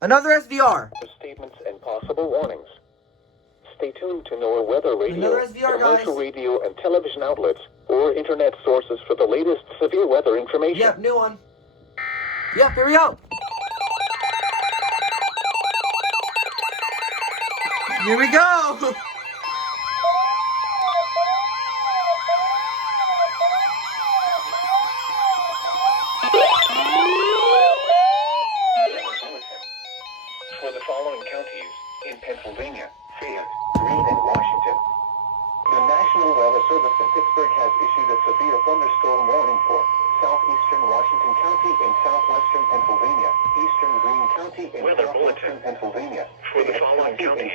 Another SVR. Statements and possible warnings. Stay tuned to NOAA weather radio, Another SVR, commercial guys. radio, and television outlets, or internet sources for the latest severe weather information. Yep, new one. Yep, here we go. Here we go. For the following counties in Pennsylvania, Fayette, Greene, and Washington, the National Weather Service in Pittsburgh has issued a severe thunderstorm warning for southeastern Washington County and southwestern Pennsylvania, eastern Greene County and southwestern Pennsylvania, for the following counties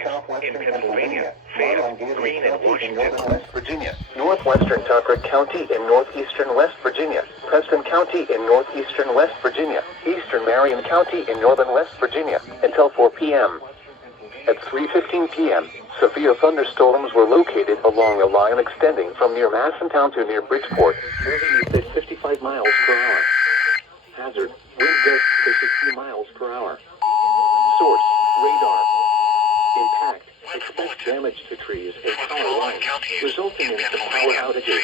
in Pennsylvania, Fayette, Greene, and Washington, northern West Virginia, northwestern Tucker County and northeastern West Virginia, Preston County in northeastern West Virginia, eastern Marion County in northern West Virginia, until 4 p.m. At 3:15 p.m., severe thunderstorms were located along a line extending from near Massentown to near Bridgeport, moving at 55 miles per hour. Hazard, wind gusts to 60 miles per hour. Source, radar. Impact, expect damage to trees and power lines, resulting in some power outages.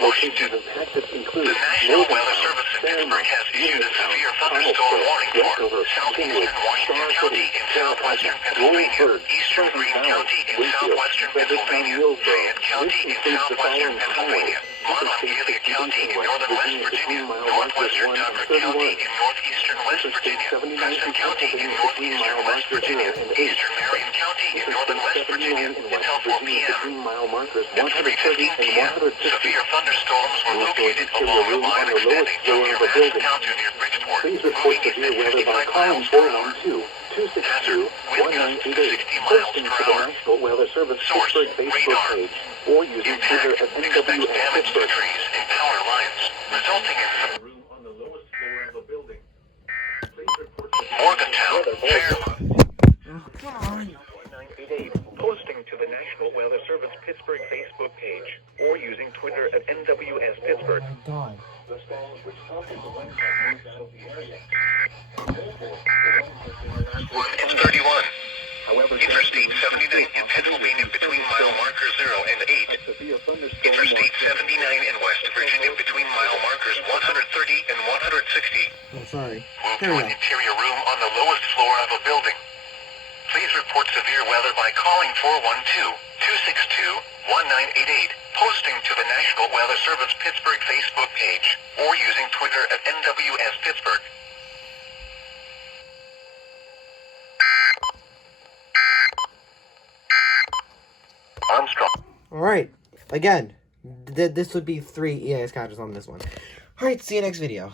Locations impacted include the National Weather Service in Pittsburgh has issued a severe thunderstorm warning for southeastern Washington County in southwestern Pennsylvania, eastern Greene County in southwestern Pennsylvania, Fayette County in southwestern Pennsylvania, Monongalia County in northern West Virginia, northwestern Tucker County in northeastern West Virginia, Preston County in northeastern West Virginia, eastern Marion County in northern West Virginia, until 4 p.m. At 3:15 p.m., severe thunderstorms were located along a line extending from near Massentown to near Bridgeport, Please report severe weather by calling 412-262-1988, posting to the National Weather Service Pittsburgh Facebook page, or using Twitter at expect damage to MillersvilleWX&EAS. trees and power lines, resulting in room on the lowest floor of a building. Please report to Morgantown, Fairmont. Oh, come on. 1988, posting to the National Weather Service Pittsburgh Facebook page, or using Twitter at NWS Pittsburgh. Oh, God. The storms which prompted the wind moved out of the area. It's 31. However, Interstate 79 in Pennsylvania between mile marker 0 and 8. Interstate 79 in West Virginia between mile markers 130 and 160. Oh, sorry. Move Here to we an go. interior room on the lowest floor of a building. Please report severe weather by calling 412-262-1988, posting to the National Weather Service Pittsburgh Facebook page, or using Twitter at NWS Pittsburgh. Armstrong. Alright. Again, this would be 3 EAS catches on this one. Alright, see you next video.